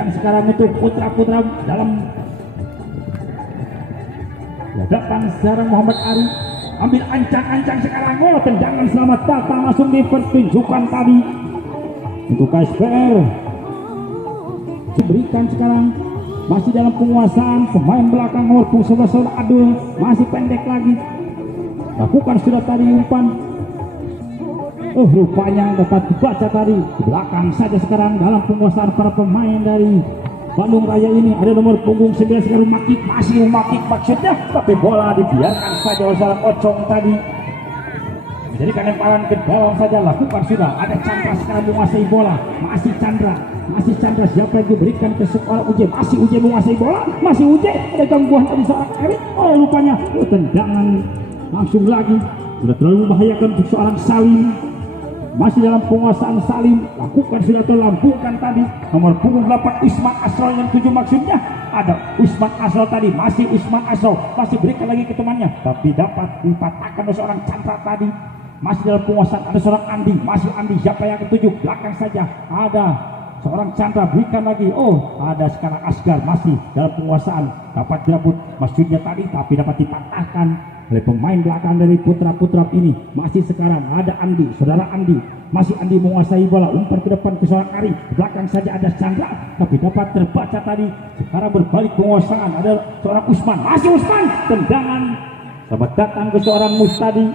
diberikan sekarang untuk putra-putra dalam hadapan sekarang Muhammad Ari ambil ancang-ancang sekarang. Oh, tendangan selamat datang langsung dipertunjukkan tadi untuk KSPR. Diberikan sekarang masih dalam penguasaan pemain belakang nomor punggung 11 Adul, masih pendek lagi, lakukan sudah tadi umpan. Rupanya dapat dibaca tadi di belakang saja sekarang dalam penguasaan para pemain dari Bandung Raya ini. Ada nomor punggung 9 sekarang Makik, masih Makik maksudnya, tapi bola dibiarkan saja oleh seorang Ocong tadi. Jadi lemparan ke dalam saja, lakukan sudah. Ada Chandra sekarang menguasai bola, masih Chandra siapa yang diberikan ke seorang Uje, masih Uje menguasai bola, masih Uje. Ada gangguan tadi seorang Erik. Rupanya tendangan langsung lagi, sudah terlalu membahayakan untuk seorang Salim. Masih dalam penguasaan Salim, lakukan sudah terlambungkan tadi nomor punggung 8 Usman Asrol yang 7 maksudnya. Ada Usman Asrol tadi, masih Usman Asrol, masih berikan lagi ke temannya, tapi dapat dipatahkan oleh seorang Chandra tadi. Masih dalam penguasaan ada seorang Andi, masih Andi siapa yang ke-7 belakang saja. Ada seorang Chandra, berikan lagi. Ada sekarang Asgar, masih dalam penguasaan, dapat direbut maksudnya tadi, tapi dapat dipatahkan oleh pemain belakang dari putra-putra ini. Masih sekarang ada Andi, saudara Andi, masih Andi menguasai bola, umpan ke depan ke seorang Ari, belakang saja ada Chandra, tapi dapat terbaca tadi. Sekarang berbalik penguasaan, ada seorang Usman, masih Usman, tendangan selamat datang ke seorang Mustadi,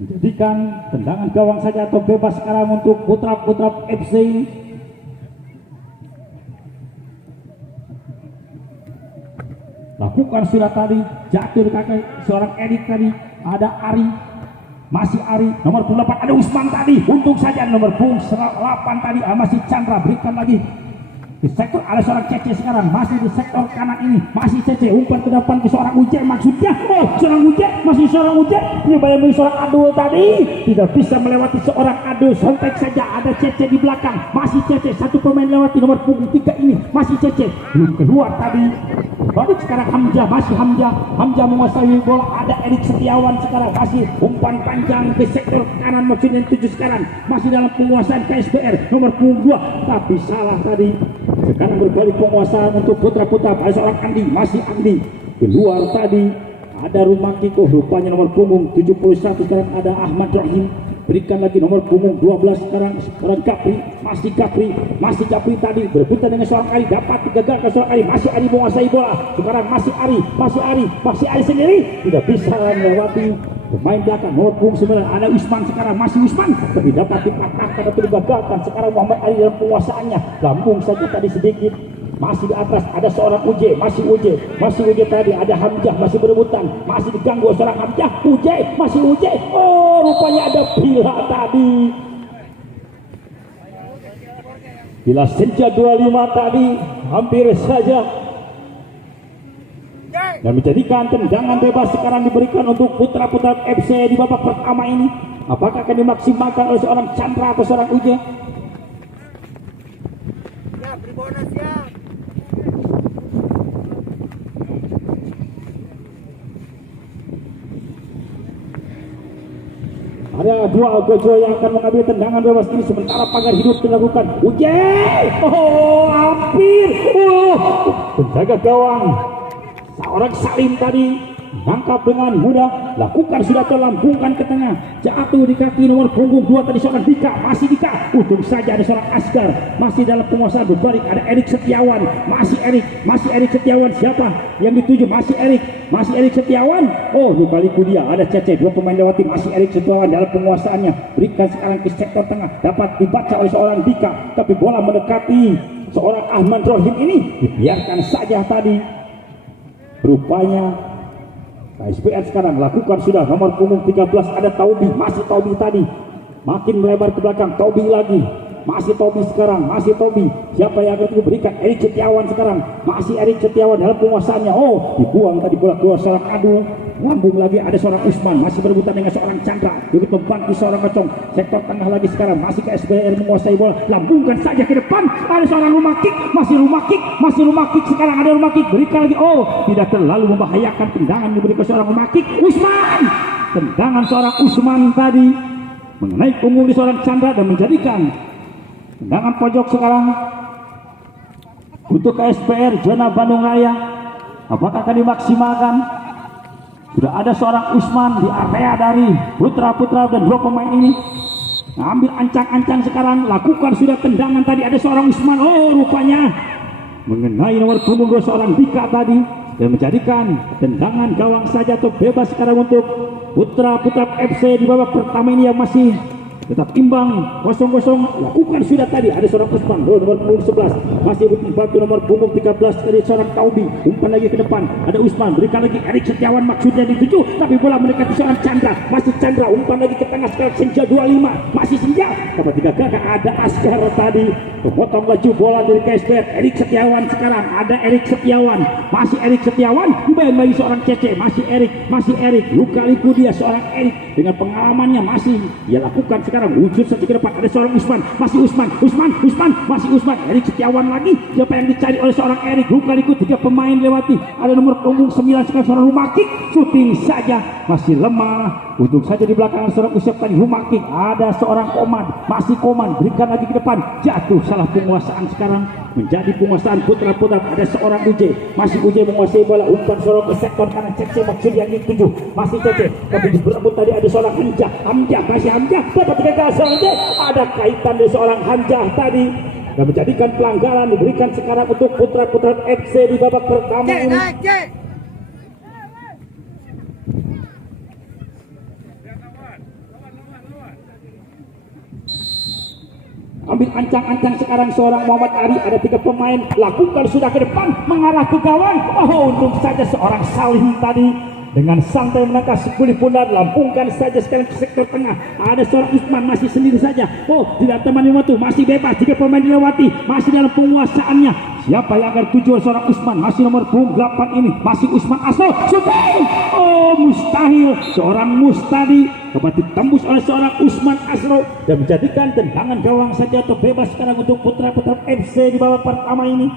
menjadikan tendangan gawang saja atau bebas sekarang untuk putra-putra FC. Lakukan sudah tadi, jatuh di kaki seorang Erik tadi. Ada Ari, masih Ari, nomor punggung 8 ada Usman tadi, untung saja nomor punggung 8 tadi. Masih Chandra, berikan lagi di sektor, ada seorang Cece sekarang, masih di sektor kanan ini, masih Cece, umpan ke depan ke seorang Uje maksudnya. Seorang Uje, masih seorang Uje, ini bayang seorang Adul tadi, tidak bisa melewati seorang Adul, sontek saja. Ada Cece di belakang, masih Cece, satu pemain lewati nomor punggung 3 ini, masih Cece, belum keluar tadi. Balik sekarang Hamzah, masih Hamzah menguasai bola. Ada Erik Setiawan sekarang, masih umpan panjang ke sektor kanan maksudnya 7 sekarang, masih dalam penguasaan KSPR nomor punggung 2, tapi salah tadi. Sekarang berbalik penguasaan untuk putra-putra, ada seorang Andi, masih Andi keluar tadi. Ada Rumaki, rupanya nomor punggung 71 sekarang ada Ahmad Rahim, berikan lagi nomor punggung 12 sekarang Capri, masih Capri tadi berebutan dengan seorang Ari, dapat digagalkan seorang Ari, masih Ari menguasai bola. Sekarang masih Ari sendiri, tidak bisa melewati pemain belakang nomor punggung 9 ada Usman sekarang, masih Usman, tapi dapat dipatahkan atau digagalkan. Sekarang Muhammad Ali dalam penguasaannya, lambung saja tadi sedikit. Masih di atas ada seorang Uje, masih Uje tadi, ada Hamzah masih berebutan, masih diganggu seorang Hamzah, masih Uje. Rupanya ada Bila tadi, Bila Senja 25 tadi hampir saja, dan menjadikan tendangan bebas sekarang diberikan untuk putra-putra FC di babak pertama ini. Apakah akan dimaksimalkan oleh seorang Chandra atau seorang Uje? Ya, beri bonus ya. Ada dua Gojo yang akan mengambil tendangan bebas ini, sementara pagar hidup dilakukan. Uje, hampir, penjaga gawang seorang Salim tadi mangkap dengan mudah, lakukan sudah terlambungkan ke tengah, jatuh di kaki nomor punggung 2 tadi seorang Dika, masih Dika, untung saja ada seorang Asgar, masih dalam penguasaan berbalik ada Erik Setiawan, masih Erik Setiawan, siapa yang dituju? Masih Erik Setiawan. Di balikku dia ada Cece, 2 pemain lewati, masih Erik Setiawan dalam penguasaannya, berikan sekarang ke sektor tengah, dapat dibaca oleh seorang Dika, tapi bola mendekati seorang Ahmad Rohim ini, dibiarkan saja tadi. Rupanya KSPR sekarang lakukan sudah nomor punggung 13 ada Taubi, masih Taubi tadi, makin melebar ke belakang, Taubi lagi, masih Taubi sekarang, masih Taubi, siapa yang akan diberikan? Erik Setiawan sekarang, masih Erik Setiawan dalam penguasaannya. Dibuang tadi bola keluar seorang Adu, lambung lagi ada seorang Usman, masih berebutan dengan seorang Chandra, juga membantu seorang Kocong, sektor tengah lagi sekarang, masih KSPR menguasai bola, lambungkan saja ke depan, ada seorang Rumakik, masih Rumakik sekarang, ada Rumakik, berikan lagi, tidak terlalu membahayakan, tendangan diberikan seorang Rumakik, Usman, tendangan seorang Usman tadi mengenai punggung di seorang Chandra dan menjadikan Tendangan pojok sekarang untuk KSPR zona Bandung Raya. Apakah akan dimaksimalkan? Sudah ada seorang Usman di area dari putra-putra dan dua pemain ini. Ambil ancang-ancang sekarang, lakukan sudah tendangan tadi, ada seorang Usman, oh rupanya mengenai nomor punggung seorang Dika tadi dan menjadikan tendangan gawang saja atau bebas sekarang untuk putra-putra FC di babak pertama ini yang masih tetap imbang 0-0. Lakukan sudah tadi, ada seorang Usman nomor punggung 11 masih bantu nomor punggung 13 dari seorang Taubi, umpan lagi ke depan, ada Usman, berikan lagi Erik Setiawan maksudnya dituju, tapi bola mendekati seorang Chandra, masih Chandra, umpan lagi ke tengah sekarang Senja 25, masih Senja, dapat tiga gagak, ada Askar tadi memotong laju bola dari KSPR. Erik Setiawan sekarang, ada Erik Setiawan, masih Erik Setiawan, main lagi seorang Cece, masih Erik, luka-liku dia seorang Erik dengan pengalamannya masih dia lakukan sekarang, wujud saja ke depan, ada seorang Usman, masih Usman, masih Usman, Erik Setiawan lagi, siapa yang dicari oleh seorang Erik, luka-liku, tiga pemain lewati, ada nomor punggung 9 sekarang seorang Rumakik, syuting saja, masih lemah, untung saja di belakang seorang Usep tadi, Rumakik, ada seorang Koman, masih Koman, berikan lagi ke depan, jatuh, salah penguasaan sekarang, menjadi penguasaan putra-putra, ada seorang Uje, masih Uje menguasai bola, umpan seorang ke sektor kanan, Cece maksud yang dituju, masih Cece, tapi di berebut tadi ada seorang Hamzah, masih Hamzah, dapat gagal seorang, ada kaitan dari seorang Hamzah tadi, dan menjadikan pelanggaran diberikan sekarang untuk putra-putra FC di babak pertama ini. Ambil ancang-ancang sekarang seorang Muhammad Ari, ada tiga pemain, lakukan sudah ke depan, mengarah ke gawang, oh untung saja seorang Salim tadi dengan santai menangkap sekuli pundak, lampungkan saja sekarang ke sektor tengah, ada seorang Usman masih sendiri saja, oh tidak teman membantu, masih bebas, tiga pemain dilewati, masih dalam penguasaannya, siapa yang akan tuju seorang Usman, masih nomor punggung 8 ini, masih Usman Asno, syuting, oh mustahil, seorang Mustadi dapat ditembus oleh seorang Usman Asro dan menjadikan tendangan gawang saja atau bebas sekarang untuk putra-putra FC di babak pertama ini.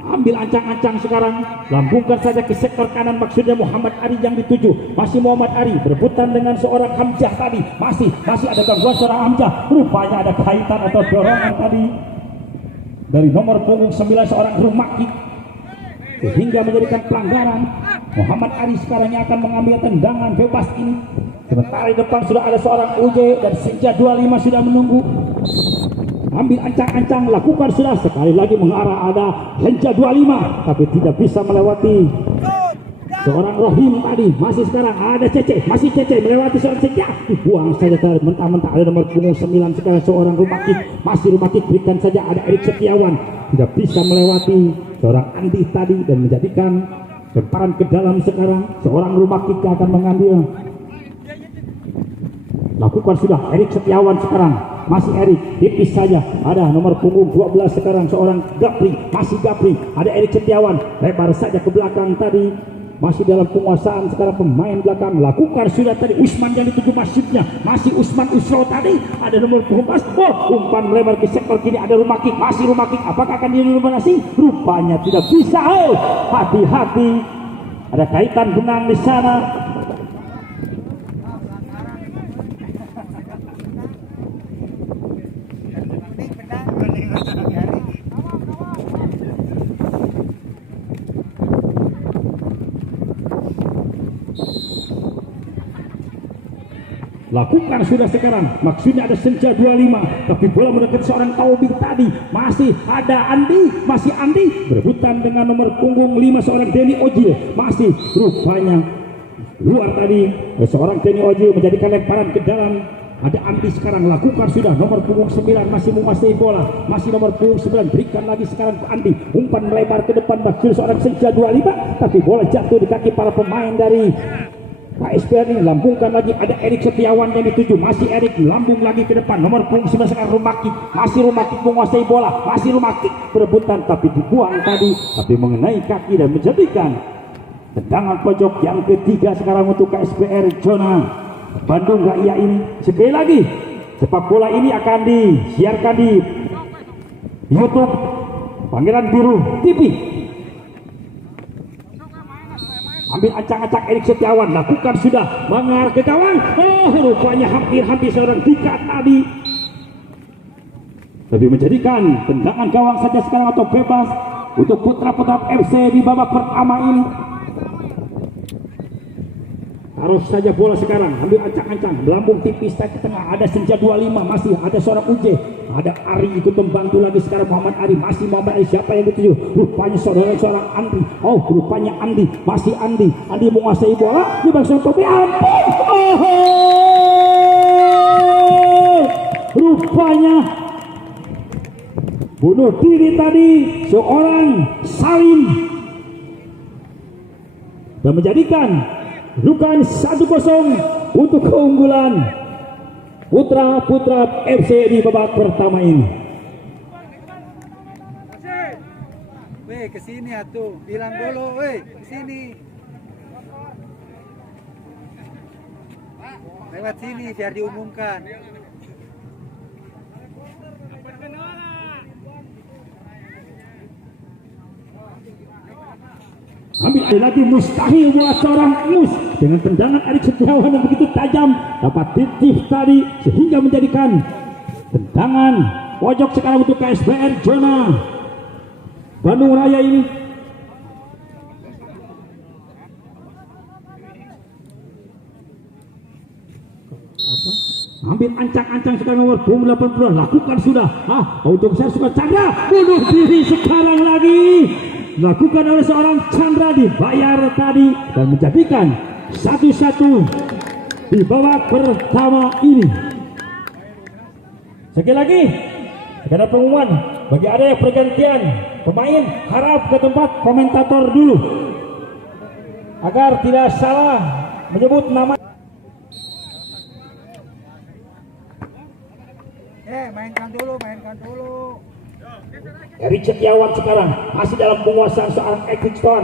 Ambil ancang-ancang sekarang, lambungkan saja ke sektor kanan, maksudnya Muhammad Ari yang dituju, masih Muhammad Ari berebutan dengan seorang Hamzah tadi, masih ada gangguan seorang Hamzah, rupanya ada kaitan atau dorongan tadi dari nomor punggung 9 seorang Rumaki sehingga menjadikan pelanggaran. Muhammad Ari sekarang yang akan mengambil tendangan bebas ini, sementara di depan sudah ada seorang Uje dan Senja 25 sudah menunggu. Ambil ancang-ancang, lakukan sudah sekali lagi mengarah, ada Senja 25 tapi tidak bisa melewati seorang Rohim tadi, masih sekarang ada Cece, masih Cece melewati seorang Senja, dibuang saja mentah-mentah, ada nomor punggung 9 sekarang seorang Rumakik, masih Rumakik, berikan saja, ada Erik Setiawan, tidak bisa melewati seorang Andi tadi dan menjadikan lemparan ke dalam sekarang, seorang Rumakik yang akan mengambil. Lakukan sudah Erik Setiawan sekarang, masih Erik, tipis saja, ada nomor punggung 12 sekarang seorang Gapri, masih Gapri, ada Erik Setiawan, lebar saja ke belakang tadi, masih dalam penguasaan sekarang pemain belakang, lakukan sudah tadi Usman yang dituju masjidnya, masih Usman Usro tadi, ada nomor punggung 14, umpan melebar ke sektor kiri, ada Rumakik, masih Rumakik, apakah akan dieliminasi? Rupanya tidak bisa, hati-hati, ada kaitan benang di sana. Lakukan sudah sekarang, maksudnya ada Senja 25 tapi bola mendekat seorang Taubing tadi, masih ada Andi, masih Andi berebutan dengan nomor punggung 5 seorang Denny Ojil, masih rupanya luar tadi seorang Denny Ojil menjadikan lemparan ke dalam, ada Andi sekarang, lakukan sudah nomor punggung 9 masih menguasai bola, masih nomor punggung 9 berikan lagi sekarang ke Andi, umpan melebar ke depan maksud seorang Senja 25 tapi bola jatuh di kaki para pemain dari KSPR ini, lambungkan lagi, ada Erik Setiawan yang dituju, masih Erik, lambung lagi ke depan, nomor punggung 11 sekarang Rumakik, masih Rumakik menguasai bola, masih Rumakik berebutan tapi dibuang tadi, tapi mengenai kaki dan menjadikan tendangan pojok yang ketiga sekarang untuk KSPR zona Bandung Raya ini. Sekali lagi, sepak bola ini akan disiarkan di YouTube Pangeran Biru TV. ambil acak-acak Erik Setiawan, lakukan sudah mengarah ke gawang. Oh, rupanya hampir seorang Dika tadi lebih menjadikan tendangan gawang saja sekarang atau bebas untuk putra-putra FC di babak pertama ini. Taruh saja bola sekarang, ambil ancang-ancang, melambung tipis ke tengah, ada Senja 25, masih ada seorang Uje, ada Ari ikut membantu lagi sekarang Muhammad Ari, masih Muhammad Ari, siapa yang dituju? Rupanya seorang Andi, oh rupanya Andi, masih Andi menguasai bola, di bangsa Tobi, ampun, oh, rupanya bunuh diri tadi seorang Salim dan menjadikan rukan 1-0 untuk keunggulan putra-putra FC di babak pertama ini. Weh, kesini atuh, bilang dulu, weh, kesini. Lewat sini biar diumumkan. Ambil lagi mustahil buat seorang Mus dengan tendangan Erik Setiawan yang begitu tajam, dapat titif tadi sehingga menjadikan tendangan pojok sekarang untuk KSBR zona Bandung Raya ini. Ambil ancang-ancang sekarang nomor 80, lakukan sudah. Untuk saya suka Chandra bunuh diri sekarang lagi. Dilakukan oleh seorang Chandra, dibayar tadi dan menjadikan 1-1 di babak pertama ini. Sekali lagi sekedar pengumuman bagi ada yang pergantian pemain, harap ke tempat komentator dulu agar tidak salah menyebut nama. Mainkan dulu. Erik Setiawan sekarang masih dalam penguasaan seorang Ekrikston.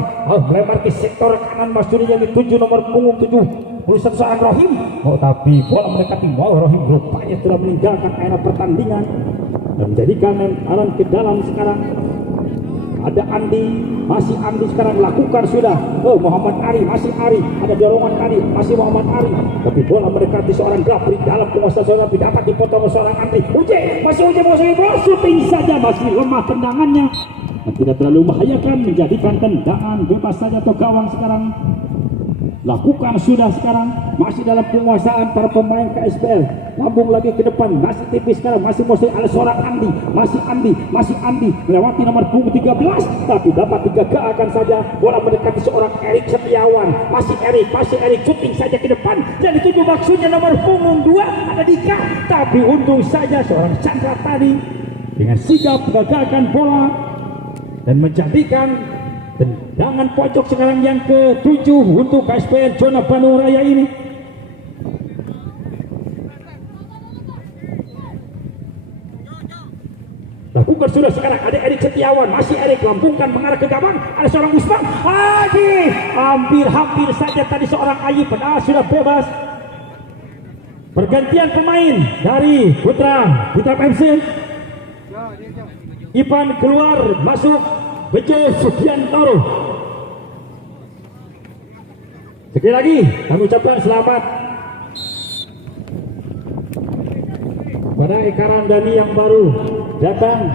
Melempar ke sektor kanan Mas Juri yang dituju nomor punggung 7 seorang Rohim. Tapi bola mendekati Rohim rupanya telah meninggalkan area pertandingan dan menjadikan lemparan ke dalam sekarang. Ada Andi, masih Andi sekarang lakukan sudah. Muhammad Ari, masih Ari, ada dorongan tadi, masih Muhammad Ari. Tapi bola mendekati seorang Grafri dalam penguasaan seorang Grafri, dapat dipotong oleh seorang Andi. Uje masih bola syuting saja, masih lemah tendangannya. Dan tidak terlalu membahayakan, menjadikan tendangan bebas saja atau gawang sekarang. Lakukan sudah sekarang, masih dalam penguasaan para pemain KSBL. Lambung lagi ke depan, masih tipis sekarang, masih ada seorang Andi, masih Andi melewati nomor punggung 13, tapi dapat digagakkan saja. Bola mendekati seorang Erik Setiawan, masih Erik syuting saja ke depan, dan dituju maksudnya nomor punggung 2 ada Dika, tapi untung saja seorang Chandra tadi dengan sigap menggagalkan bola dan menjadikan tendangan pojok sekarang yang ke-7 untuk KSBL zona Bandung Raya ini. Lakukan sudah sekarang, ada Erik Setiawan, masih Erik lambungkan mengarah ke gawang, ada seorang Usman lagi, hampir saja tadi seorang Ayi, padahal sudah bebas. Pergantian pemain dari Putra FC. Ipan keluar, masuk Bejo Sugiantoro. Sekali lagi kami ucapkan selamat pada Eka Randani yang baru datang.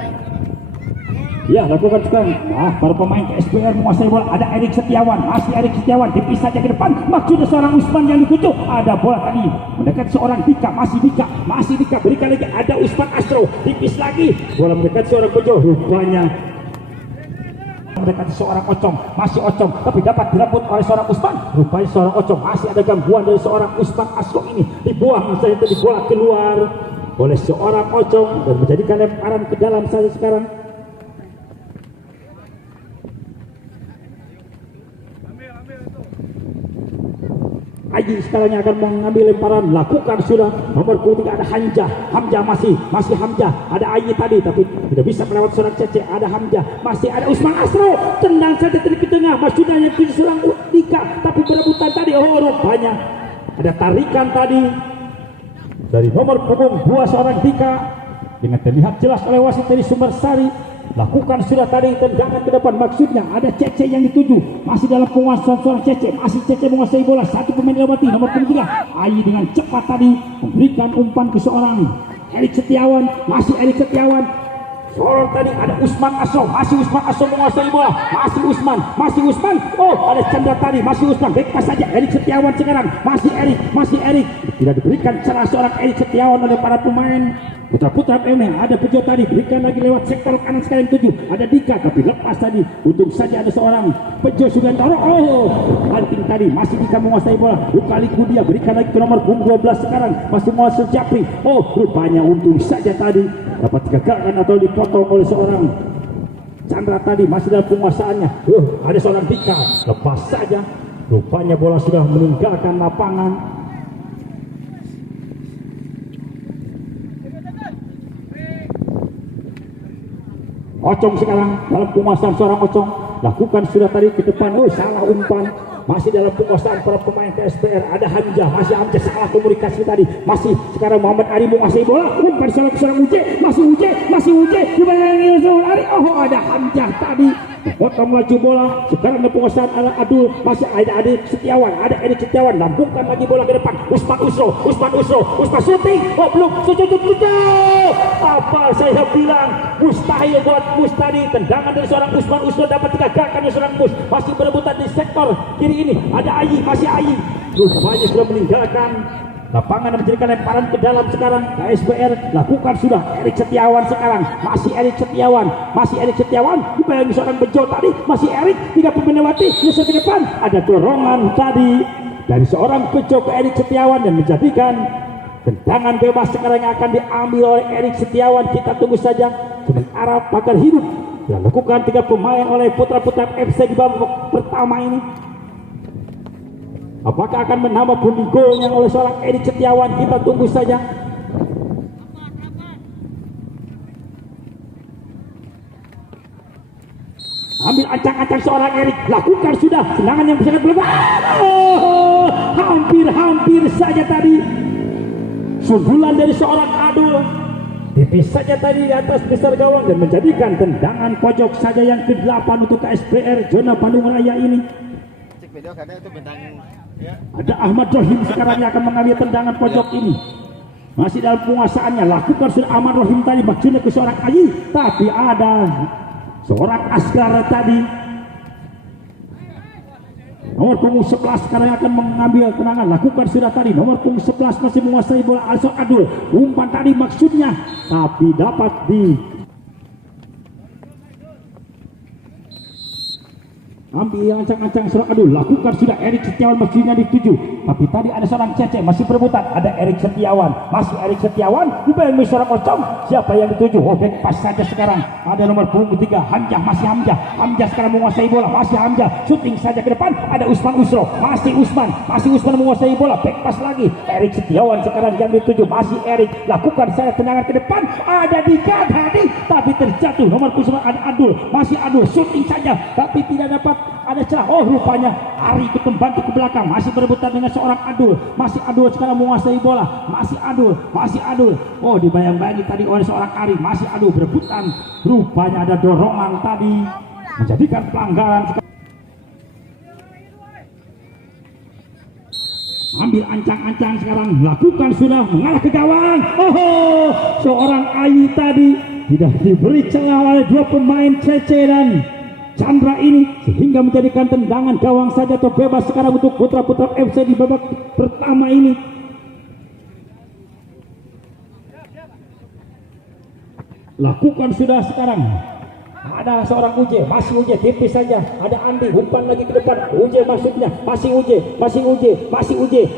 Ya, lakukan sekarang. Para pemain KSBR menguasai bola. Ada Erik Setiawan, masih Erik Setiawan, tipis saja ke depan. Maksudnya seorang Usman yang dikucuk. Ada bola tadi mendekat seorang Dika, masih Dika. Berikan lagi, ada Usman Astro, tipis lagi. Bola mendekat seorang Bejo, rupanya mendekati seorang Ocong, masih Ocong, tapi dapat direbut oleh seorang Usman. Rupanya seorang Ocong, masih ada gangguan dari seorang Usman Astro ini. Dibuang saja tadi bola keluar oleh seorang Ocong dan menjadikan lemparan ke dalam saja sekarang. Aji sekarang akan mengambil lemparan, lakukan sudah nomor 3 ada Hamzah masih Hamzah, ada Aji tadi tapi tidak bisa melewati seorang Cece, ada Hamzah, masih ada Usman Astro, tendang saja dari ke tengah, maksudnya yang diserang Dika tapi berebutan tadi. Rupanya ada tarikan tadi dari nomor punggung 2 seorang Dika dengan terlihat jelas oleh wasit dari Sumbersari. lakukan sudah tadi tendangan ke depan, maksudnya ada Cece yang dituju, masih dalam penguasaan seorang Cece, masih Cece menguasai bola, satu pemain lewati nomor 3. Ayi dengan cepat tadi memberikan umpan ke seorang Erik Setiawan, masih Erik Setiawan. Seorang tadi ada Usman Aso, masih Usman Aso menguasai bola, masih Usman, oh ada Chandra tadi, masih Usman, bebas saja Erik Setiawan sekarang, masih Erik, tidak diberikan celah seorang Erik Setiawan oleh para pemain. Putra-putra PM ada Bejo tadi, berikan lagi lewat sektor kanan sekali 7, ada Dika tapi lepas tadi, untung saja ada seorang Bejo Sugantoro, oh hunting tadi, masih Dika menguasai bola, Lukali Kudia berikan lagi ke nomor 12 sekarang, masih menguasai Japri, oh rupanya untung saja tadi dapat digagalkan atau dipotong oleh seorang Chandra tadi, masih dalam penguasaannya, ada seorang Dika, lepas saja, rupanya bola sudah meninggalkan lapangan. Ocong sekarang dalam penguasaan seorang Ocong, lakukan sudah tadi ke depan, salah umpan, masih dalam penguasaan para pemain KSPR, ada Hamzah, masih Hamzah salah komunikasi tadi, masih sekarang Muhammad Ari menguasai bola, umpan seorang Uje, masih Uje, dibayangi seorang Ari, ada Hamzah tadi, potong laju bola, sekarang dalam penguasaan ada Adul, masih ada Erik Setiawan, lambungkan lagi bola ke depan, Usman Usro, syuting, belum, apa saya bilang, mustahil buat Mus tadi, tendangan dari seorang Usman Usro dapat digagalkan oleh seorang Mus, masih berebutan di sektor kiri ini, ada Ayi, rupanya sudah meninggalkan lapangan dan menjadikan lemparan ke dalam sekarang. KSPR lakukan sudah, Erik Setiawan sekarang, masih Erik Setiawan, dibayangi seorang Bejo tadi, masih Erik, 3 pemain lewati, nyusul ke depan, ada dorongan tadi dari seorang Bejo ke Erik Setiawan dan menjadikan tendangan bebas sekarang yang akan diambil oleh Erik Setiawan. Kita tunggu saja, sementara pagar hidup dilakukan 3 pemain oleh putra-putra FC di babak pertama ini. Apakah akan menambah pundi golnya oleh seorang Erik Setiawan? Kita tunggu saja. Ambil ancang-ancang seorang Erik, lakukan sudah tendangan yang sangat berlebihan. Hampir saja tadi sundulan dari seorang Adul, tipis saja tadi di atas besar gawang dan menjadikan tendangan pojok saja yang ke-8 untuk KSPR zona Bandung Raya ini. Ada Ahmad Rohim sekarang yang akan mengambil tendangan pojok ini, masih dalam penguasaannya, lakukan sudah Ahmad Rohim tadi, maksudnya ke seorang Ayi, tapi ada seorang Asgar tadi, nomor punggung 11 sekarang yang akan mengambil tendangan, lakukan sudah tadi, nomor punggung 11 masih menguasai bola, Also Adul, umpan tadi maksudnya, tapi dapat ambil ancang-ancang seorang Adul, lakukan sudah Erik Setiawan maksudnya dituju, tapi tadi ada seorang Cece masih berebutan, ada Erik Setiawan, masih Erik Setiawan, dibayangi seorang Ocong, siapa yang dituju? Pas saja sekarang ada nomor punggung 3 Hamzah, masih Hamzah sekarang menguasai bola, masih Hamzah, syuting saja ke depan, ada Usman Usro, masih Usman menguasai bola, pas lagi Erik Setiawan sekarang yang dituju, masih Erik, lakukan saya tendangan ke depan, ada Dika tadi, tapi terjatuh, nomor punggung 9 ada Adul, masih Adul, syuting saja, tapi tidak dapat, ada celah, rupanya Ari membantu ke belakang, masih berebutan dengan seorang Adul, masih Adul sekarang menguasai bola, masih Adul, dibayang-bayangi tadi oleh seorang Ari, masih Adul berebutan, rupanya ada dorongan tadi menjadikan pelanggaran. Ambil ancang-ancang sekarang, lakukan sudah, mengarah ke gawang, seorang Ayi tadi tidak diberi celah oleh 2 pemain Cece dan Chandra ini, sehingga menjadikan tendangan gawang saja atau bebas sekarang untuk putra-putra FC di babak pertama ini. Lakukan sudah sekarang, ada seorang Uje, masih Uje, tipis saja, ada Andi, umpan lagi ke depan, Uje maksudnya, masih Uje,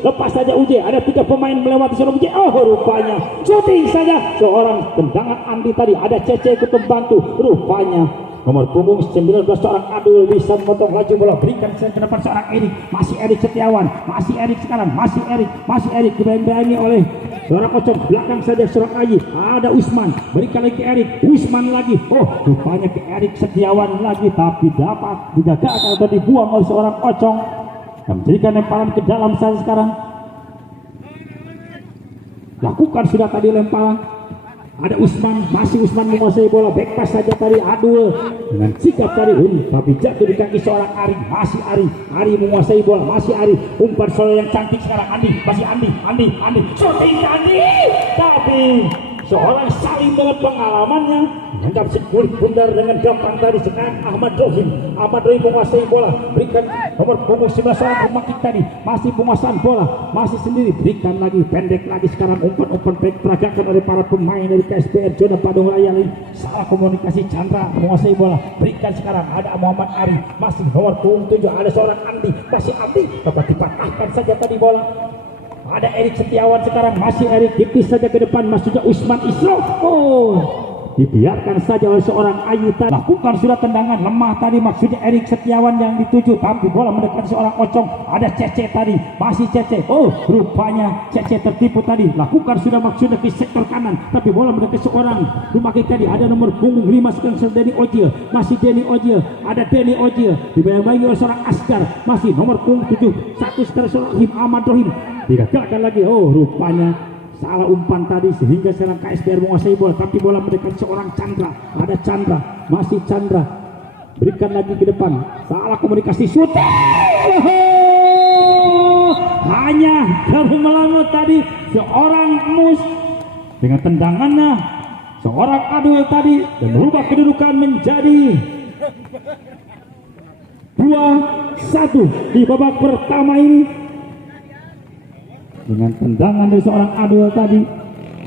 lepas saja Uje, ada 3 pemain melewati seorang Uje, rupanya syuting saja seorang tendangan Andi tadi, ada Cece ikut membantu, rupanya nomor punggung 19 seorang Adul bisa memotong laju bola, berikan ke depan seorang Erik, masih Erik Setiawan, masih Erik sekarang, masih Erik dibayangi oleh seorang Ocong, belakang saja seorang Ayi, ada Usman, berikan lagi ke Erik, Usman lagi, rupanya ke Erik Setiawan lagi, tapi dapat digagalkan atau dibuang oleh seorang Ocong dan menjadikan lemparan ke dalam saja sekarang. Lakukan sudah tadi lemparan, Ada Usman, masih Usman menguasai bola, back pass saja tadi, aduh dengan sikap tadi, tapi jatuh di kaki seorang Ari, masih Ari menguasai bola, masih Ari, umpan solo yang cantik sekarang Andi, masih Andi, shooting Andi, tapi seorang Salim dalam pengalamannya menangkap sekulit bundar dengan gampang tadi. Sekarang Ahmad Rohim menguasai bola, berikan nomor punggung 11 seorang pemakai tadi, masih penguasaan bola, masih sendiri, berikan lagi, pendek lagi sekarang, umpan baik peragakan oleh para pemain dari KSPR Zona Padang Raya ini. Salah komunikasi, Chandra menguasai bola, berikan sekarang, ada Muhammad Ari, masih nomor punggung 7, ada seorang Andi, masih Andi, dapat dipatahkan saja tadi bola. Ada Erik Setiawan sekarang, masih Erik, tipis saja ke depan, masuknya Usman Isro, dibiarkan saja oleh seorang Ayu tadi. Lakukan sudah tendangan lemah tadi, maksudnya Erik Setiawan yang dituju, tapi bola mendekat seorang Ocong. Ada Cece tadi, masih Cece, rupanya Cece tertipu tadi. Lakukan sudah maksudnya ke sektor kanan, tapi bola mendekat seorang pemakai tadi. Ada nomor punggung 5 sekarang Denny Ojil, masih Denny Ojil, ada Denny Ojil, dibayang-bayangi oleh seorang Askar, masih nomor punggung 7 satu sekarang seorang Ahmad Rohim, digagalkan lagi. Rupanya salah umpan tadi sehingga sekarang KSPR menguasai bola, tapi bola mendekat seorang Chandra. Ada Chandra, masih Chandra, berikan lagi ke depan, salah komunikasi, shooting, hanya baru melangut tadi seorang Mus dengan tendangannya seorang Adul tadi, dan merubah kedudukan menjadi 2-1 di babak pertama ini. Dengan tendangan dari seorang Adul tadi,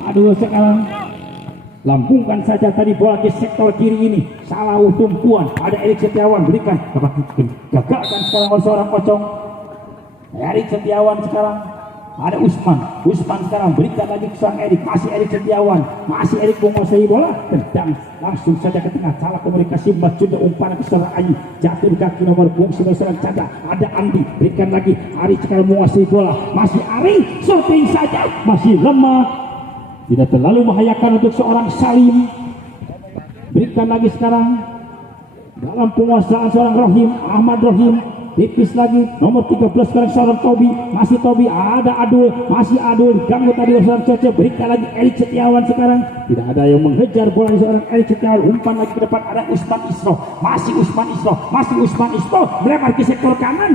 Adul sekarang lambungkan saja tadi bola ke sektor kiri ini, salah tumpuan. Ada Erik Setiawan, berikan, dapat digagalkan sekarang oleh seorang Pocong. Erik Setiawan sekarang, ada Usman sekarang, berikan lagi ke seorang Erik, masih Erik Setiawan, masih Erik menguasai bola, tendang langsung saja ke tengah, salah komunikasi, maksudnya umpan ke seorang Ayu, jatuh di kaki nomor punggung 11 seorang Chandra. Ada Andi, berikan lagi, Ari sekarang menguasai bola, masih Ari, shooting saja, masih lemah, tidak terlalu membahayakan untuk seorang Salim. Berikan lagi sekarang dalam penguasaan seorang Rohim, Ahmad Rohim, tipis lagi, nomor 13 sekarang seorang Tobi, masih Tobi, ada Adul, masih Adul, ganggu tadi seorang Cece, berikan lagi Erik Setiawan sekarang, tidak ada yang mengejar bola seorang Erik Setiawan, umpan lagi ke depan, ada Usman Isro, masih Usman Isro, melempar ke sektor kanan,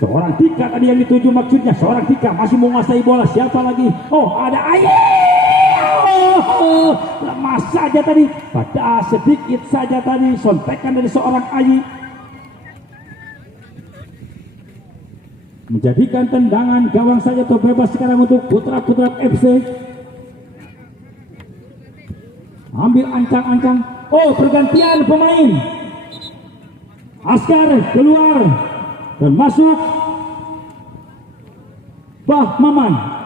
seorang Tika tadi yang dituju, maksudnya seorang Tika masih menguasai bola, siapa lagi? Ada Ayu, lemah saja tadi, pada sedikit saja tadi, sontekan dari seorang Ayu, menjadikan tendangan gawang saja terbebas sekarang untuk Putra FC. Ambil ancang-ancang, pergantian pemain, Askar keluar dan masuk Bah Maman.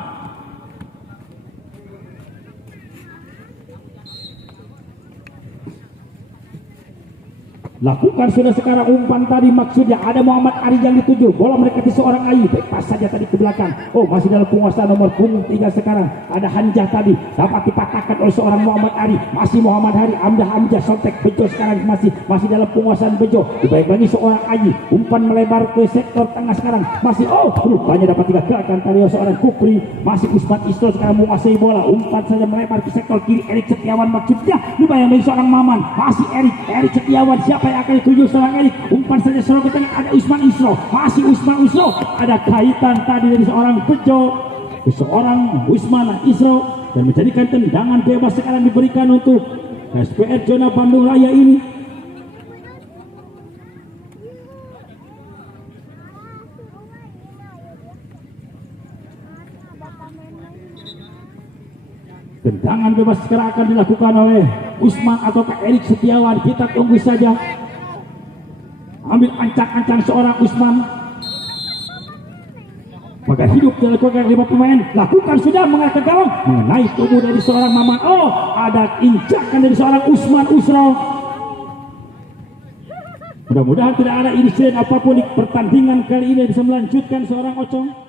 Lakukan sudah sekarang umpan tadi, maksudnya ada Muhammad Ari yang dituju, bola mendekati seorang Ayu, pas saja tadi ke belakang. Masih dalam penguasaan nomor punggung 3 sekarang, ada Hanjah tadi, dapat dipatahkan oleh seorang Muhammad Ari, masih Muhammad Ari, Hamzah sontek Bejo sekarang, masih dalam penguasaan Bejo, dibaik-baiki seorang Ayu, umpan melebar ke sektor tengah sekarang, masih rupanya dapat digagalkan tadi oleh seorang Kupri, masih Usman Isro sekarang menguasai bola, umpan saja melebar ke sektor kiri, Erik Setiawan maksudnya, dibaik-baiki seorang Maman, masih Erik Setiawan, siapa yang akan dituju seorang Erik, umpan saja selalu ke tengah, ada Usman Isro, masih Usman Isro, ada kaitan tadi dari seorang Bejo ke seorang Usman Isro, dan menjadikan tendangan bebas sekarang diberikan untuk KSPR Zona Bandung Raya ini. Tendangan bebas sekarang akan dilakukan oleh Usman atau Erik Setiawan, kita tunggu saja. Ambil ancang-ancang seorang Usman, maka hidup dilakukan 5 pemain, lakukan sudah mengarah ke gawang, mengenai tubuh dari seorang Maman. Ada injakan dari seorang Usman Usro. Mudah-mudahan tidak ada insiden apapun di pertandingan kali ini, bisa melanjutkan seorang Ocong.